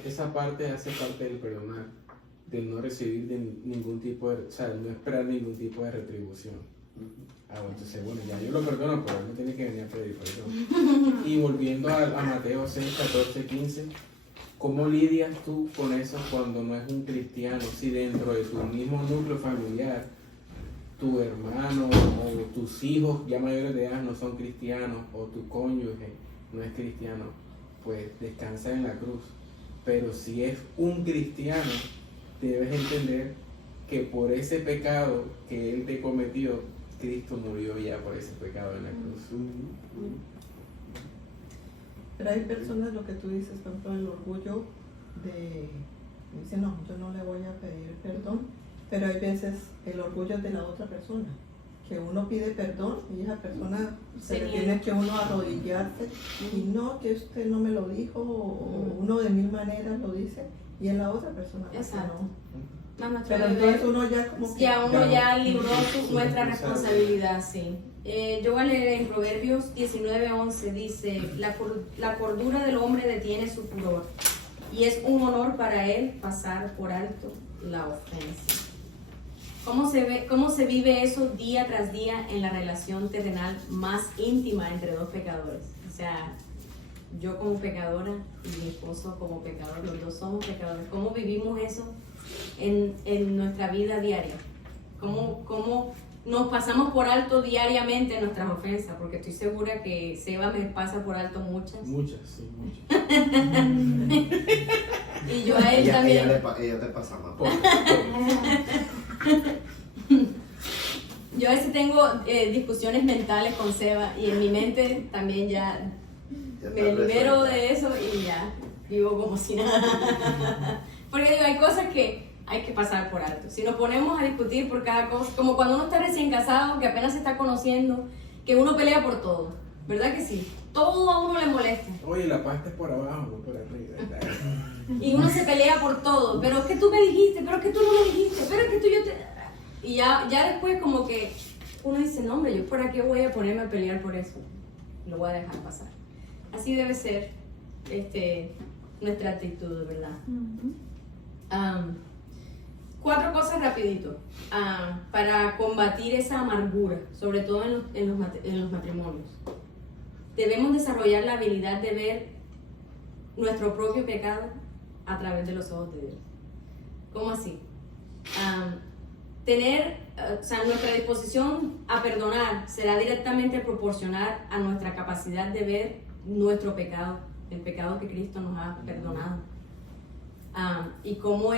esa parte hace parte del perdonar, del no recibir ningún tipo de, o sea, no esperar ningún tipo de retribución. Entonces, bueno, ya yo lo perdono, pero él no tiene que venir a pedir perdón. Y volviendo a Mateo 6, 14, 15, ¿cómo lidias tú con eso cuando no es un cristiano? Si dentro de tu mismo núcleo familiar, tu hermano o tus hijos ya mayores de edad no son cristianos, o tu cónyuge no es cristiano, pues descansa en la cruz. Pero si es un cristiano, debes entender que por ese pecado que él te cometió, Cristo murió ya por ese pecado en la cruz. Pero hay personas, lo que tú dices, por ejemplo, el orgullo de, dice, no, yo no le voy a pedir perdón, pero hay veces el orgullo es de la otra persona, que uno pide perdón y esa persona se le tiene que uno arrodillarse y no, que usted no me lo dijo, o uno de mil maneras lo dice, y es la otra persona. Exacto. No. Pero entonces uno ya como que... Ya libró nuestra responsabilidad, sí. Yo voy a leer en Proverbios 19:11, dice, la cordura del hombre detiene su furor, y es un honor para él pasar por alto la ofensa. ¿Cómo se vive eso día tras día en la relación terrenal más íntima entre dos pecadores? O sea, yo como pecadora y mi esposo como pecador, los dos somos pecadores. ¿Cómo vivimos eso en nuestra vida diaria? ¿Cómo nos pasamos por alto diariamente nuestras ofensas? Porque estoy segura que Seba me pasa por alto muchas. Muchas, sí, muchas. Y yo a él también. Ella te pasa más. Yo a veces tengo discusiones mentales con Seba y en mi mente también ya me libero de eso y ya vivo como si nada. Porque digo, hay cosas que hay que pasar por alto. Si nos ponemos a discutir por cada cosa, como cuando uno está recién casado, que apenas se está conociendo, que uno pelea por todo, ¿verdad que sí? Todo a uno le molesta. Oye, la pasta es por abajo, no por arriba. Y uno se pelea por todo, pero es que tú me dijiste, pero es que tú no me dijiste, pero es que tú yo te... Y ya después como que uno dice, no hombre, yo por aquí voy a ponerme a pelear por eso. Lo voy a dejar pasar. Así debe ser nuestra actitud, ¿verdad? 4 cosas rapidito para combatir esa amargura, sobre todo en los matrimonios. Debemos desarrollar la habilidad de ver nuestro propio pecado a través de los ojos de Dios. ¿Cómo así? Nuestra disposición a perdonar será directamente proporcional a nuestra capacidad de ver nuestro pecado, el pecado que Cristo nos ha perdonado. Y cómo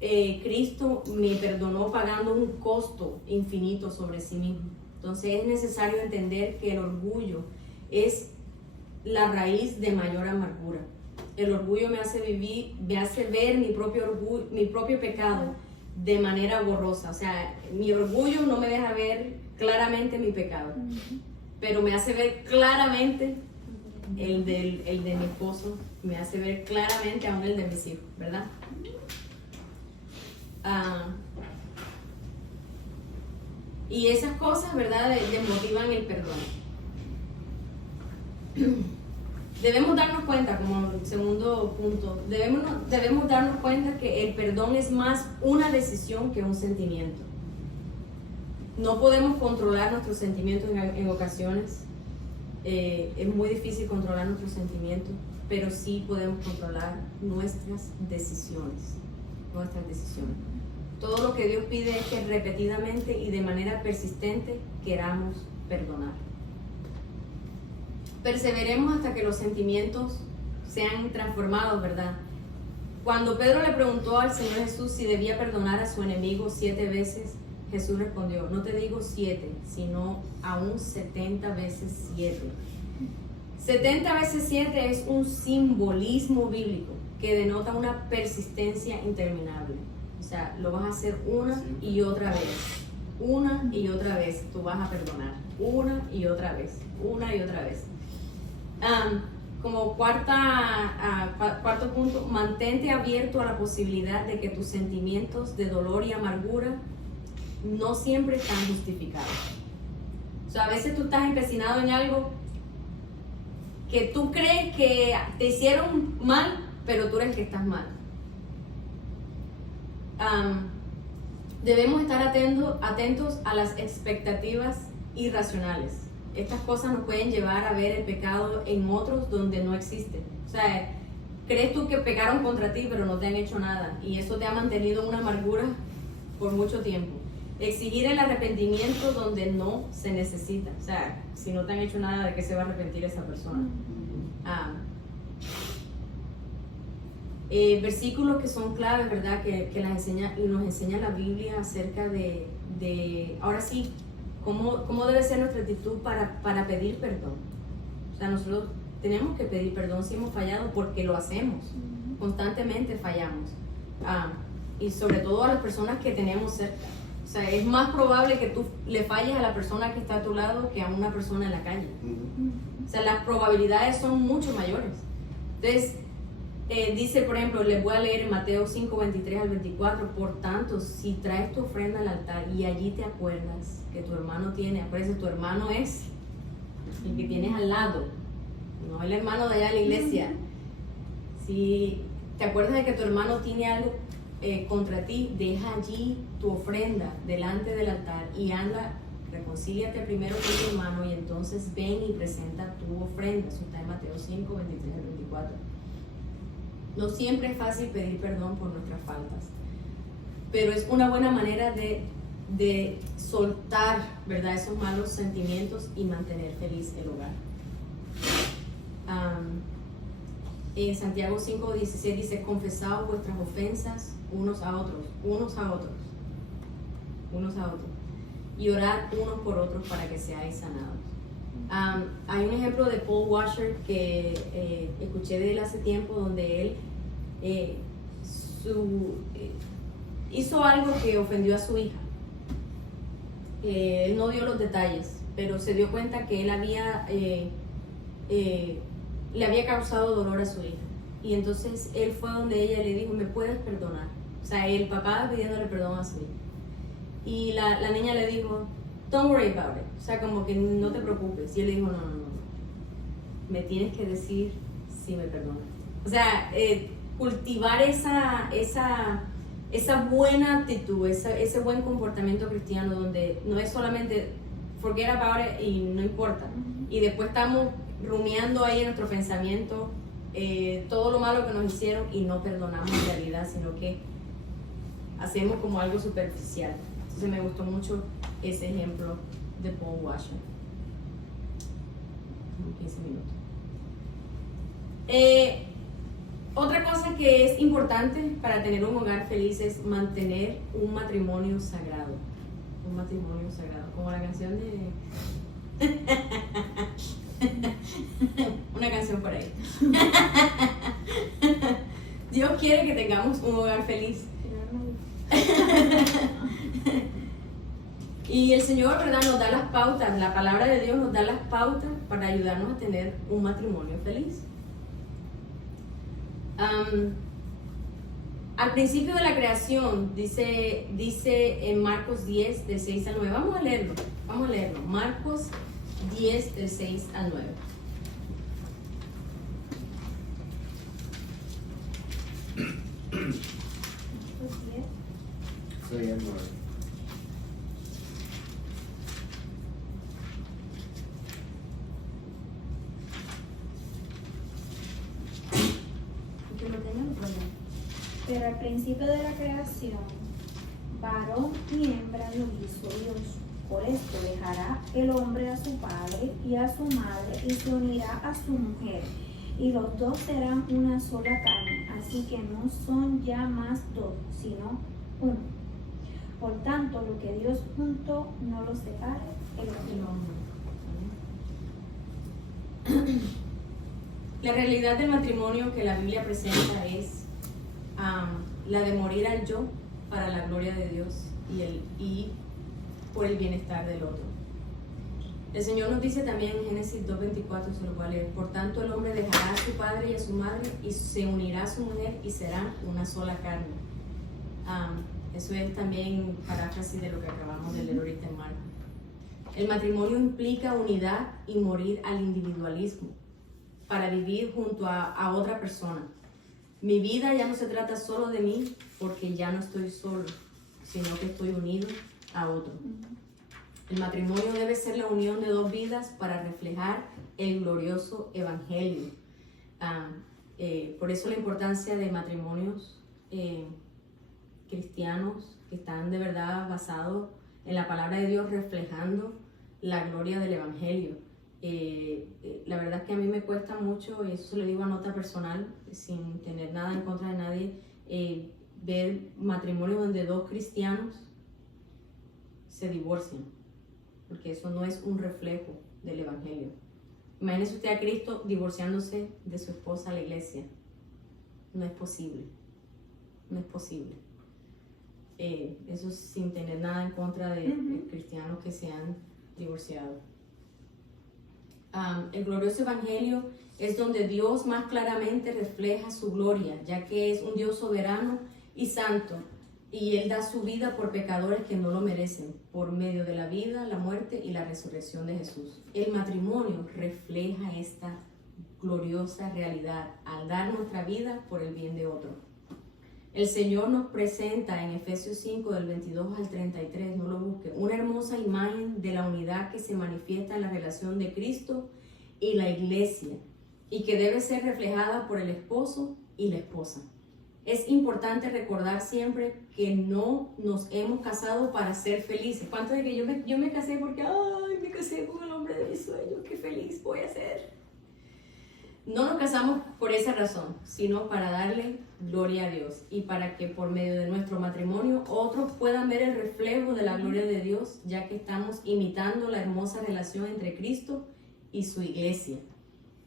Cristo me perdonó pagando un costo infinito sobre sí mismo. Entonces es necesario entender que el orgullo es la raíz de mayor amargura. El orgullo me hace ver mi propio pecado de manera borrosa. O sea, mi orgullo no me deja ver claramente mi pecado, pero me hace ver claramente el de mi esposo, me hace ver claramente aún el de mis hijos, ¿verdad? Y esas cosas, ¿verdad?, desmotivan el perdón. Debemos darnos cuenta, como segundo punto, debemos darnos cuenta que el perdón es más una decisión que un sentimiento. No podemos controlar nuestros sentimientos en ocasiones. Es muy difícil controlar nuestros sentimientos, pero sí podemos controlar nuestras decisiones. Todo lo que Dios pide es que repetidamente y de manera persistente queramos perdonar. Perseveremos hasta que los sentimientos sean transformados, ¿verdad? Cuando Pedro le preguntó al Señor Jesús si debía perdonar a su enemigo 7 veces, Jesús respondió: no te digo 7, sino aún 70 veces 7. 70 veces 7 es un simbolismo bíblico que denota una persistencia interminable. O sea, lo vas a hacer una y otra vez. Una y otra vez tú vas a perdonar. Una y otra vez. Una y otra vez. Como cuarto punto, mantente abierto a la posibilidad de que tus sentimientos de dolor y amargura no siempre están justificados. O sea, a veces tú estás empecinado en algo que tú crees que te hicieron mal, pero tú eres el que estás mal. Debemos estar atentos a las expectativas irracionales. Estas cosas nos pueden llevar a ver el pecado en otros donde no existe. O sea, crees tú que pecaron contra ti, pero no te han hecho nada, y eso te ha mantenido en una amargura por mucho tiempo. Exigir el arrepentimiento donde no se necesita. O sea, si no te han hecho nada, ¿de qué se va a arrepentir esa persona? Versículos que son claves, ¿verdad? Que nos enseña la Biblia acerca de ahora sí, cómo debe ser nuestra actitud para pedir perdón. O sea, nosotros tenemos que pedir perdón si hemos fallado, porque lo hacemos. Constantemente fallamos. Y sobre todo a las personas que tenemos cerca. O sea, es más probable que tú le falles a la persona que está a tu lado que a una persona en la calle. O sea, las probabilidades son mucho mayores. Entonces, dice, por ejemplo, les voy a leer en Mateo 5, 23 al 24. Por tanto, si traes tu ofrenda al altar y allí te acuerdas que tu hermano tiene, acuérdense, tu hermano es el que tienes al lado, no el hermano de allá de la iglesia. Si te acuerdas de que tu hermano tiene algo contra ti, deja allí tu ofrenda delante del altar y anda, reconcíliate primero con tu hermano, y entonces ven y presenta tu ofrenda. Eso está en Mateo 5, 23 al 24. No siempre es fácil pedir perdón por nuestras faltas, pero es una buena manera de soltar, ¿verdad?, esos malos sentimientos y mantener feliz el hogar. En Santiago 5:16 dice: confesaos vuestras ofensas unos a otros, y orad unos por otros para que seáis sanados. Hay un ejemplo de Paul Washer que escuché de él hace tiempo, donde él hizo algo que ofendió a su hija. Él no dio los detalles, pero se dio cuenta que él le había causado dolor a su hija. Y entonces él fue donde ella le dijo: ¿me puedes perdonar? O sea, el papá pidiéndole perdón a su hija. Y la niña le dijo: don't worry about it. O sea, como que no te preocupes. Y él le dijo: no. Me tienes que decir si me perdonas. O sea, cultivar esa esa buena actitud, ese buen comportamiento cristiano, donde no es solamente forget about it y no importa. Y después estamos rumiando ahí en nuestro pensamiento todo lo malo que nos hicieron y no perdonamos en realidad, sino que hacemos como algo superficial. Entonces me gustó mucho ese ejemplo de Paul Washer. 15 minutos. Otra cosa que es importante para tener un hogar feliz es mantener un matrimonio sagrado. Un matrimonio sagrado, como la canción de... Una canción por ahí. Dios quiere que tengamos un hogar feliz. Y el Señor, ¿verdad?, nos da las pautas, la palabra de Dios nos da las pautas para ayudarnos a tener un matrimonio feliz. Al principio de la creación, dice en Marcos 10, del 6 al 9, vamos a leerlo, Marcos 10, del 6 al 9. Soy el 9. Pero al principio de la creación, varón y hembra lo hizo Dios. Por esto dejará el hombre a su padre y a su madre y se unirá a su mujer, y los dos serán una sola carne. Así que no son ya más dos, sino uno. Por tanto, lo que Dios juntó, no lo separe el hombre. La realidad del matrimonio que la Biblia presenta es la de morir al yo para la gloria de Dios y por el bienestar del otro. El Señor nos dice también en Génesis 2:24, se lo voy a leer: por tanto el hombre dejará a su padre y a su madre y se unirá a su mujer y serán una sola carne. Eso es también paráfrasis de lo que acabamos de leer ahorita en Marcos. El matrimonio implica unidad y morir al individualismo para vivir junto a otra persona. Mi vida ya no se trata solo de mí, porque ya no estoy solo, sino que estoy unido a otro. El matrimonio debe ser la unión de dos vidas para reflejar el glorioso evangelio. Por eso la importancia de matrimonios cristianos que están de verdad basados en la palabra de Dios, reflejando la gloria del evangelio. La verdad es que a mí me cuesta mucho, y eso se lo digo a nota personal, sin tener nada en contra de nadie, ver matrimonios donde dos cristianos se divorcian, porque eso no es un reflejo del evangelio. Imagínese usted a Cristo divorciándose de su esposa a la iglesia. No es posible, no es posible. Eso sin tener nada en contra de cristianos que se han divorciado. El glorioso evangelio es donde Dios más claramente refleja su gloria, ya que es un Dios soberano y santo, y Él da su vida por pecadores que no lo merecen, por medio de la vida, la muerte y la resurrección de Jesús. El matrimonio refleja esta gloriosa realidad al dar nuestra vida por el bien de otro. El Señor nos presenta en Efesios 5, del 22 al 33, no lo busque, una hermosa imagen de la unidad que se manifiesta en la relación de Cristo y la iglesia, y que debe ser reflejada por el esposo y la esposa. Es importante recordar siempre que no nos hemos casado para ser felices. ¿Cuánto de que yo me casé porque me casé con el hombre de mis sueños, qué feliz voy a ser? No nos casamos por esa razón, sino para darle gloria a Dios y para que por medio de nuestro matrimonio otros puedan ver el reflejo de la gloria de Dios, ya que estamos imitando la hermosa relación entre Cristo y su iglesia.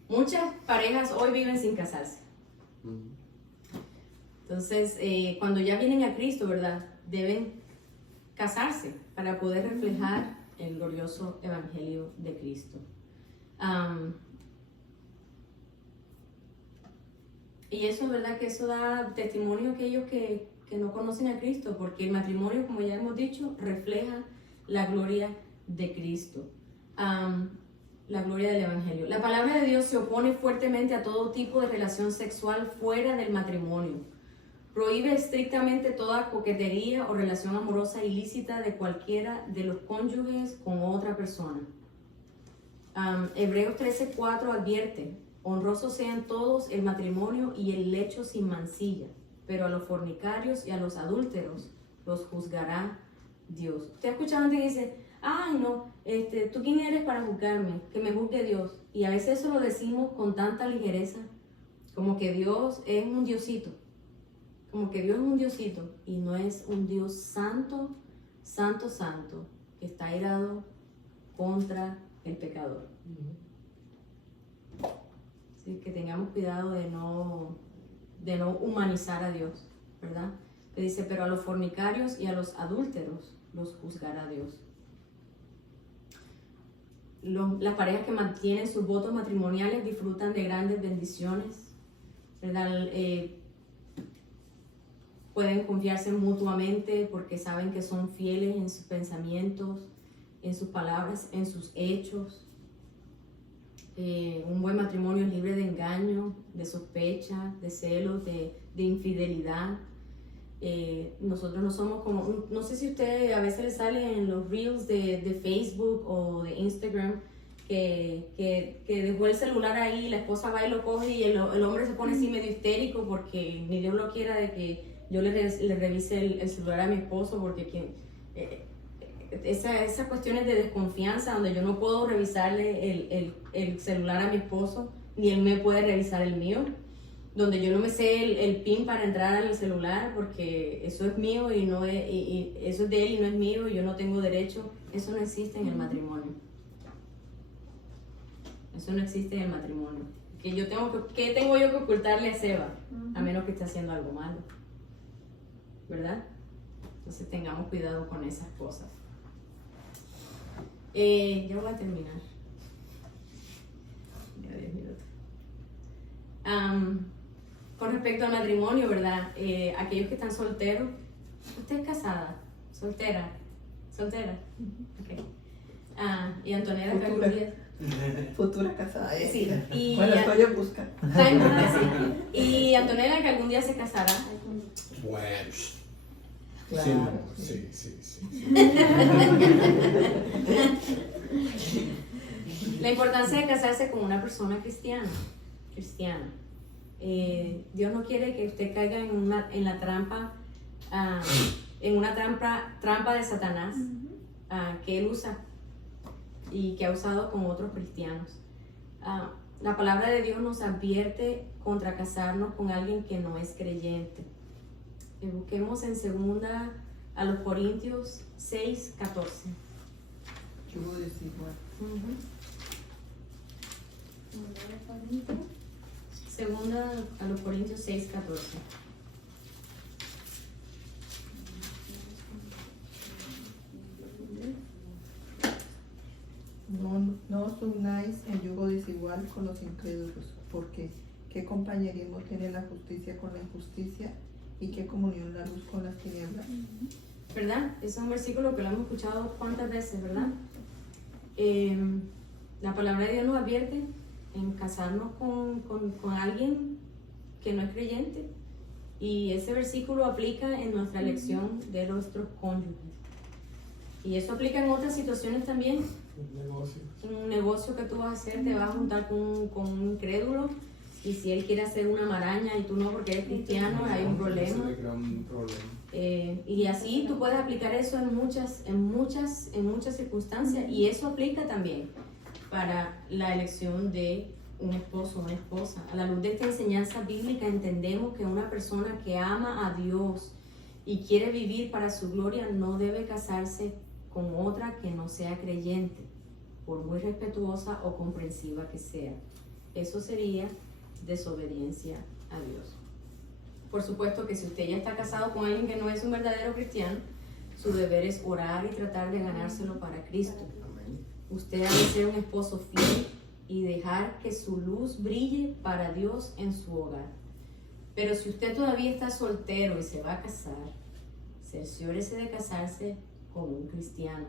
Muchas parejas hoy viven sin casarse. Entonces, cuando ya vienen a Cristo, ¿verdad?, deben casarse para poder reflejar el glorioso evangelio de Cristo. Y eso es verdad que eso da testimonio a aquellos que no conocen a Cristo, porque el matrimonio, como ya hemos dicho, refleja la gloria de Cristo, la gloria del evangelio. La palabra de Dios se opone fuertemente a todo tipo de relación sexual fuera del matrimonio, Prohíbe estrictamente toda coquetería o relación amorosa ilícita de cualquiera de los cónyuges con otra persona. Hebreos 13:4 advierte: honrosos sean todos el matrimonio y el lecho sin mancilla, pero a los fornicarios y a los adúlteros los juzgará Dios. Usted ha escuchado a gente que dice: ay no, ¿tú quién eres para juzgarme? Que me juzgue Dios. Y a veces eso lo decimos con tanta ligereza, como que Dios es un diosito. Como que Dios es un diosito y no es un Dios santo, santo, santo, que está airado contra el pecador. Así que tengamos cuidado de no humanizar a Dios, ¿verdad? Que dice: pero a los fornicarios y a los adúlteros los juzgará Dios. Las parejas que mantienen sus votos matrimoniales disfrutan de grandes bendiciones, ¿verdad? Pueden confiarse mutuamente porque saben que son fieles en sus pensamientos, en sus palabras, en sus hechos. Un buen matrimonio es libre de engaño, de sospecha, de celos, de infidelidad. Nosotros no somos como, no sé si usted a veces le sale en los reels de Facebook o de Instagram que dejó el celular ahí, la esposa va y lo coge y el hombre se pone así medio histérico porque ni Dios lo quiera de que yo le revise el celular a mi esposo, porque esas cuestiones de desconfianza donde yo no puedo revisarle el celular a mi esposo ni él me puede revisar el mío, donde yo no me sé el PIN para entrar al celular porque eso es mío y eso es de él y no es mío y yo no tengo derecho. Eso no existe en el matrimonio. Eso no existe en el matrimonio. ¿Qué tengo yo que ocultarle a Seba? A menos que esté haciendo algo malo, ¿verdad? Entonces tengamos cuidado con esas cosas. Ya voy a terminar. Ya 10 minutos. Con respecto al matrimonio, ¿verdad? Aquellos que están solteros. ¿Usted es casada? ¿Soltera? ¿Soltera? Ok. Y Antonella, que algún día... Futura casada. Sí. Y bueno, estoy en busca. Sí. Y Antonella, que algún día se casará. Bueno. Claro. Sí, no, sí. La importancia de casarse con una persona cristiana. Dios no quiere que usted caiga en la trampa, en una trampa de Satanás que él usa y que ha usado con otros cristianos. La palabra de Dios nos advierte contra casarnos con alguien que no es creyente. Busquemos en 2 a los Corintios 6:14. Yo voy a decir igual. Segunda a los Corintios 6:14. No os unáis en yugo desigual con los incrédulos, porque ¿qué compañerismo tiene la justicia con la injusticia? ¿Y qué comunión la luz con las tinieblas? ¿Verdad? Es un versículo que lo hemos escuchado cuántas veces, ¿verdad? La palabra de Dios nos advierte en casarnos con alguien que no es creyente, y ese versículo aplica en nuestra elección de nuestros cónyuges, y eso aplica en otras situaciones también. Un negocio que tú vas a hacer, te vas a juntar con un incrédulo, y si él quiere hacer una maraña y tú no porque eres cristiano, hay un problema. Y así tú puedes aplicar eso en muchas circunstancias, y eso aplica también para la elección de un esposo o una esposa. A la luz de esta enseñanza bíblica entendemos que una persona que ama a Dios y quiere vivir para su gloria no debe casarse con otra que no sea creyente, por muy respetuosa o comprensiva que sea. Eso sería desobediencia a Dios. Por supuesto que si usted ya está casado con alguien que no es un verdadero cristiano, su deber es orar y tratar de ganárselo para Cristo. Usted ha de ser un esposo fiel y dejar que su luz brille para Dios en su hogar. Pero si usted todavía está soltero y se va a casar, cerciórese de casarse con un cristiano.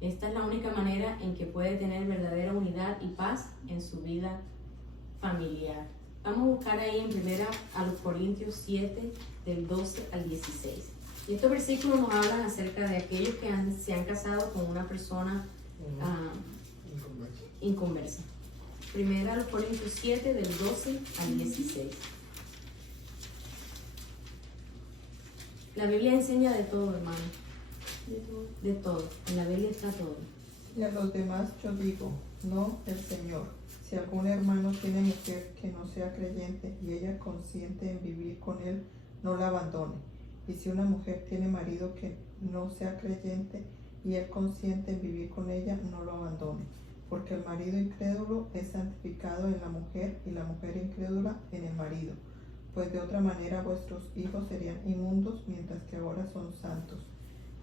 Esta es la única manera en que puede tener verdadera unidad y paz en su vida familiar. Vamos a buscar ahí en primera a los Corintios 7, del 12 al 16. Y estos versículos nos hablan acerca de aquellos que se han casado con una persona inconversa. Primera a los Corintios 7, del 12 al 16. La Biblia enseña de todo, hermano. De todo. En la Biblia está todo. Y a los demás yo digo, no el Señor. Si algún hermano tiene mujer que no sea creyente y ella consiente en vivir con él, no la abandone. Y si una mujer tiene marido que no sea creyente y él consiente en vivir con ella, no lo abandone. Porque el marido incrédulo es santificado en la mujer y la mujer incrédula en el marido. Pues de otra manera vuestros hijos serían inmundos, mientras que ahora son santos.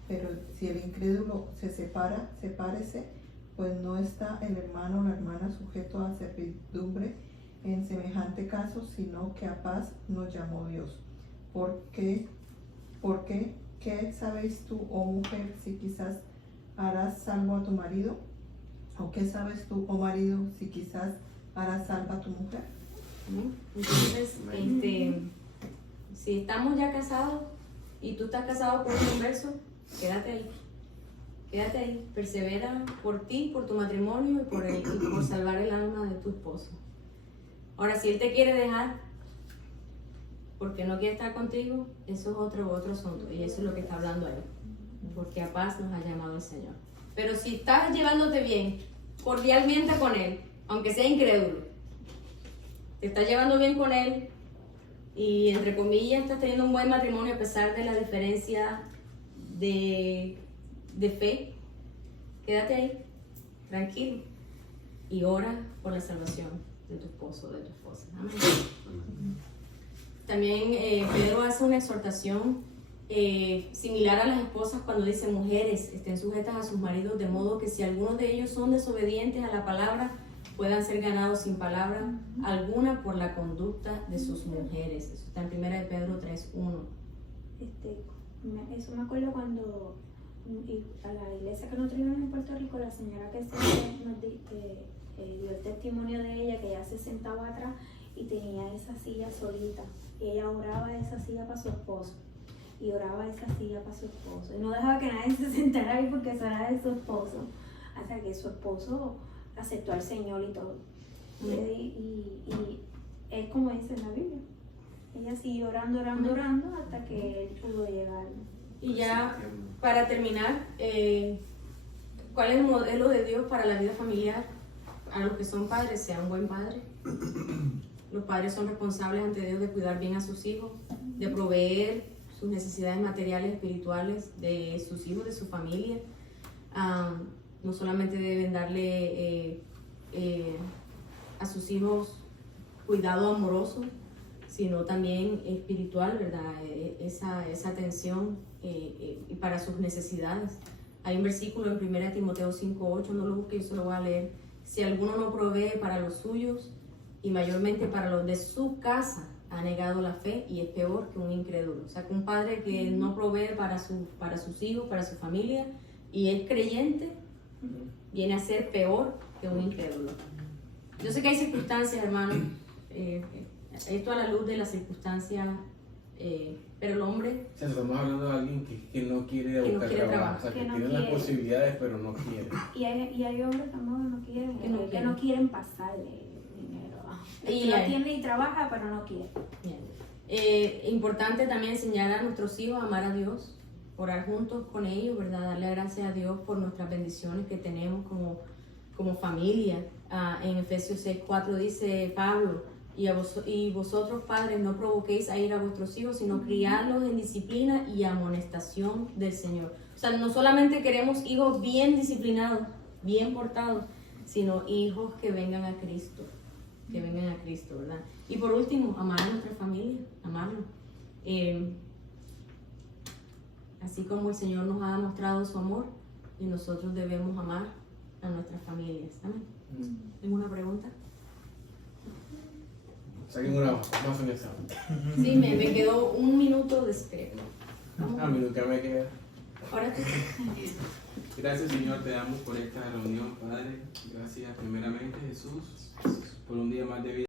Pero si el incrédulo se separa, sepárese, pues no está el hermano o la hermana sujeto a servidumbre en semejante caso, sino que a paz nos llamó Dios. ¿Por qué? ¿Qué sabéis tú, oh mujer, si quizás harás salvo a tu marido? ¿O qué sabes tú, oh marido, si quizás harás salvo a tu mujer? Entonces, si estamos ya casados y tú estás casado por un converso, quédate ahí. Quédate ahí, persevera por ti, por tu matrimonio y por salvar el alma de tu esposo. Ahora, si él te quiere dejar porque no quiere estar contigo, eso es otro asunto, y eso es lo que está hablando ahí, porque a paz nos ha llamado el Señor. Pero si estás llevándote bien, cordialmente con él, aunque sea incrédulo, te estás llevando bien con él y entre comillas estás teniendo un buen matrimonio a pesar de la diferencia de fe, quédate ahí, tranquilo, y ora por la salvación de tu esposo o de tu esposa. Amén. También Pedro hace una exhortación similar a las esposas cuando dice: mujeres, estén sujetas a sus maridos, de modo que si algunos de ellos son desobedientes a la palabra, puedan ser ganados sin palabra alguna por la conducta de sus mujeres. Eso está en 1 de Pedro 3:1. Eso me acuerdo cuando a la iglesia que nosotros íbamos en Puerto Rico, la señora que nos dio el testimonio de ella, que ella se sentaba atrás y tenía esa silla solita. Ella oraba esa silla para su esposo y oraba esa silla para su esposo y no dejaba que nadie se sentara ahí porque eso era de su esposo, hasta que su esposo aceptó al Señor y todo. Y es como dice en la Biblia, ella siguió orando hasta que él pudo llegar. Y ya para terminar, ¿cuál es el modelo de Dios para la vida familiar? A los que son padres, sea un buen padre. Los padres son responsables ante Dios de cuidar bien a sus hijos, de proveer sus necesidades materiales, espirituales de sus hijos, de su familia. No solamente deben darle a sus hijos cuidado amoroso, sino también espiritual, ¿verdad? Esa atención y para sus necesidades. Hay un versículo en 1 Timoteo 5:8, no lo busque, yo se lo voy a leer. Si alguno no provee para los suyos y mayormente para los de su casa, ha negado la fe y es peor que un incrédulo. O sea, que un padre que no provee para sus hijos, para su familia y es creyente, viene a ser peor que un incrédulo. Yo sé que hay circunstancias, hermano, esto a la luz de las circunstancias, pero el hombre... O sea, estamos hablando de alguien que no quiere buscar trabajo, o sea, que tiene las posibilidades pero no quiere. Y hay hombres también que no quieren pasarle dinero. Y no tiene y trabaja, pero no quiere. Importante también enseñar a nuestros hijos a amar a Dios, orar juntos con ellos, ¿verdad? Darle gracias a Dios por nuestras bendiciones que tenemos como familia. En Efesios 6:4 dice Pablo: y vosotros padres no provoquéis a ir a vuestros hijos, sino criadlos en disciplina y amonestación del Señor. O sea, no solamente queremos hijos bien disciplinados, bien portados, sino hijos que vengan a Cristo, ¿verdad? Y por último, amar a nuestra familia, amarlo. Así como el Señor nos ha demostrado su amor, y nosotros debemos amar a nuestras familias. ¿Amén? ¿Alguna pregunta? Saquen una más en esa. Sí, me quedó un minuto de secreto. Un minuto me queda. Ahora tú. Gracias, Señor, te damos por esta reunión, Padre. Gracias primeramente, Jesús, por un día más de vida.